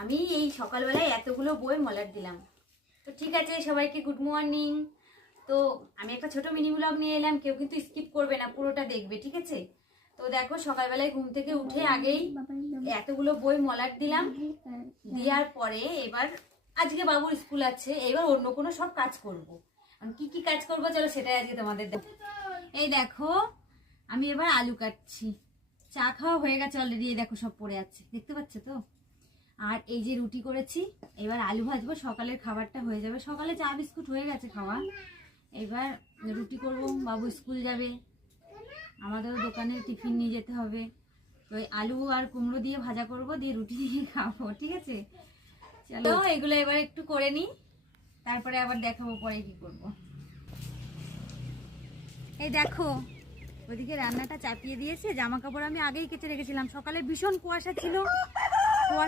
আমি এই সকালবেলায় এতগুলো বই মলাট দিলাম। তো ঠিক আছে, সবাইকে গুড মর্নিং। তো আমি একটা ছোট মিনি ব্লগ নিয়ে এলাম, কেউ কিন্তু স্কিপ করবে না, পুরোটা দেখবে, ঠিক আছে? তো দেখো, সকালবেলায় ঘুম থেকে উঠে আগেই এতগুলো বই মলাট দিলাম। দেওয়ার পরে এবার আজকে বাবুর স্কুল আছে, এবার অন্য কোনো সব কাজ করব। কি কি কাজ করবো চলো সেটাই আজকে তোমাদের দেখো। এই দেখো, আমি এবার আলু কাটছি। চা খাওয়া হয়ে গেছে অলরেডি, এই দেখো সব পড়ে আছে, দেখতে পাচ্ছ তো? আর এই যে রুটি করেছি, এবার আলু ভাজবো, সকালের খাবারটা হয়ে যাবে। সকালে চা বিস্কুট হয়ে গেছে খাওয়া, এবার রুটি করব, বাবু স্কুল যাবে, আমাদেরও দোকানে টিফিন নিয়ে যেতে হবে। তো আলু আর কুমড়ো দিয়ে ভাজা করব, দিয়ে রুটি দিয়ে খাবো, ঠিক আছে? চলো এগুলো এবার একটু করে নিই, তারপরে আবার দেখাবো পরে কি করব। এই দেখো, ওদিকে রান্নাটা চাপিয়ে দিয়েছে, জামা কাপড় আমি আগেই কেচে রেখেছিলাম। সকালে ভীষণ কুয়াশা ছিল,